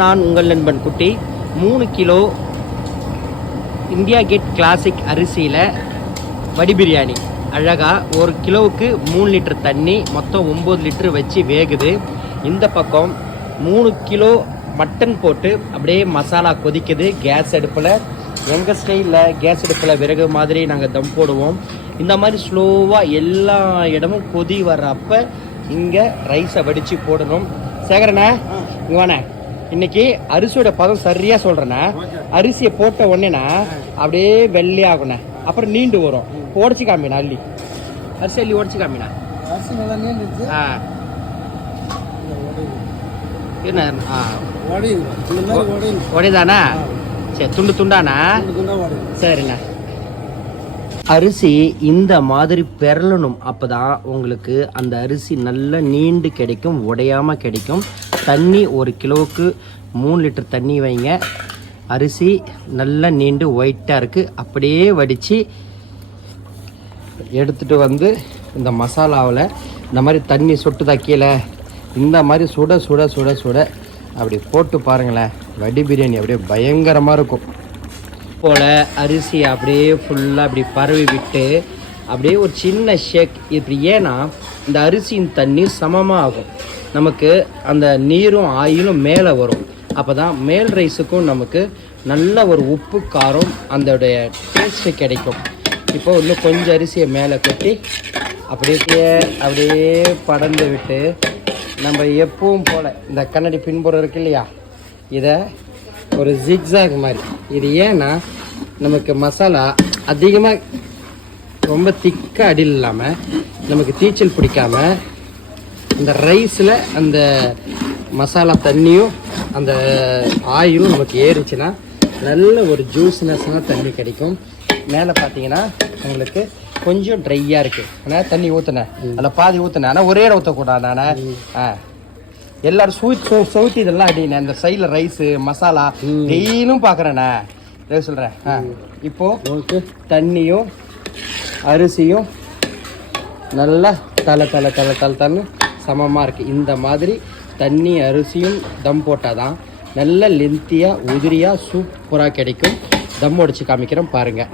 நான் உங்கள் நண்பன் குட்டி 3 கிலோ இந்தியா கேட் கிளாசிக் அரிசியில் வடி பிரியாணி அழகாக 1 கிலோவுக்கு 3 லிட்டர் தண்ணி மொத்தம் 9 லிட்டர் வச்சு வேகுது. இந்த பக்கம் 3 கிலோ மட்டன் போட்டு அப்படியே மசாலா கொதிக்குது கேஸ் அடுப்பில். எங்கள் ஸ்டைலில் கேஸ் அடுப்பில் விறகு மாதிரி நாங்கள் தம் போடுவோம். இந்த மாதிரி ஸ்லோவாக எல்லா இடமும் கொதி வர்றப்ப இங்கே ரைஸை வடித்து போடணும். சேகரண்ணா இங்கே வாண்ணே, இன்னைக்கு அரிசியோட பதம் சரியா சொல்றேண்ணா. அரிசியை போட்ட உடனேண்ணா அப்படியே வெள்ளையாகுண்ணே, அப்புறம் நீண்டு வரும். உடச்சி காமிண்ணா, அள்ளி அரிசி அள்ளி உடச்சி காமிண்ணா. உடையதாண்ணா? சரி, துண்டு துண்டாண்ணா. சரிண்ணா. அரிசி இந்த மாதிரி பெறலணும், அப்போதான் உங்களுக்கு அந்த அரிசி நல்லா நீண்டு கிடைக்கும், உடையாம கிடைக்கும். தண்ணி 1 கிலோவுக்கு 3 லிட்டர் தண்ணி வைங்க. அரிசி நல்லா நீண்டு ஒயிட்டாக இருக்குது. அப்படியே வடித்து எடுத்துகிட்டு வந்து இந்த மசாலாவில் இந்த மாதிரி தண்ணி சொட்டுதா கீழே, இந்த மாதிரி சுட சுட சுட சுட அப்படி போட்டு பாருங்களேன். வடி பிரியாணி அப்படியே பயங்கரமாக இருக்கும். போல் அரிசி அப்படியே ஃபுல்லாக அப்படி பரவி விட்டு அப்படியே ஒரு சின்ன ஷேக். இப்படி ஏன்னா இந்த அரிசியின் தண்ணி சமமாக ஆகும், நமக்கு அந்த நீரும் ஆயிலும் மேலே வரும். அப்போ தான் மேல் ரைஸுக்கும் நமக்கு நல்ல ஒரு உப்பு காரம் அதோடைய டேஸ்ட்டு கிடைக்கும். இப்போ இன்னும் கொஞ்சம் அரிசியை மேலே கொட்டி அப்படியே படர்ந்து விட்டு நம்ம எப்பவும் போல் இந்த கண்ணாடி பின்புறம் இருக்கு இல்லையா, இதை ஒரு ஜிக்ஸாக் மாதிரி. இது ஏன்னா நமக்கு மசாலா அதிகமாக ரொம்ப திக்காக அடியில் இல்லாமல் நமக்கு தீச்சல் பிடிக்காமல் அந்த ரைஸில் அந்த மசாலா தண்ணியும் அந்த ஆயிலும் நமக்கு ஏறிச்சுன்னா நல்ல ஒரு ஜூஸ்னஸ்ஸான தண்ணி கிடைக்கும். மேலே பார்த்தீங்கன்னா உங்களுக்கு கொஞ்சம் ட்ரையாக இருக்குது. ஆனால் தண்ணி ஊற்றுனேன், அதில் பாதி ஊற்றுனேன். ஆனால் ஒரே இடம் ஊற்றக்கூடாது. நான் எல்லாரும் சவுத்தி இதெல்லாம் அடினேன். இந்த சைடில் ரைஸு மசாலா டெய்லியும் பார்க்குறேண்ணே, சொல்கிறேன். இப்போது தண்ணியும் அரிசியும் நல்லா தலை சமமாக இருக்குது. இந்த மாதிரி தண்ணி அரிசியும் தம் போட்டால் தான் நல்ல லென்த்தியாக உதிரியாக சூப்பராக கிடைக்கும். தம் உடைச்சி காமிக்கிறோம் பாருங்கள்.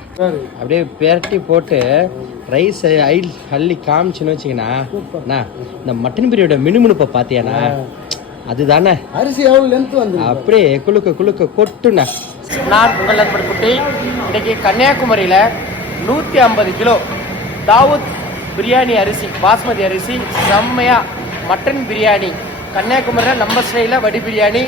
அப்படியே பெரட்டி போட்டு ரைஸை அள்ளி காமிச்சுன்னு வச்சிங்கண்ணா, இந்த மட்டன் பிரியோட மினுமினுப்பை பார்த்தியாண்ணா, அதுதானே அரிசி எவ்வளோ லென்த்து வந்து அப்படியே குளுக்க கொட்டுண்ணா. நான் உங்கள் நண்பன் குட்டி. இன்றைக்கி கன்னியாகுமரியில் 150 கிலோ தாவூத் பிரியாணி அரிசி, பாஸ்மதி அரிசி செம்மையாக மட்டன் பிரியாணி. கன்னியாகுமரியில் நம்ம ஸ்டைலில் வடி பிரியாணி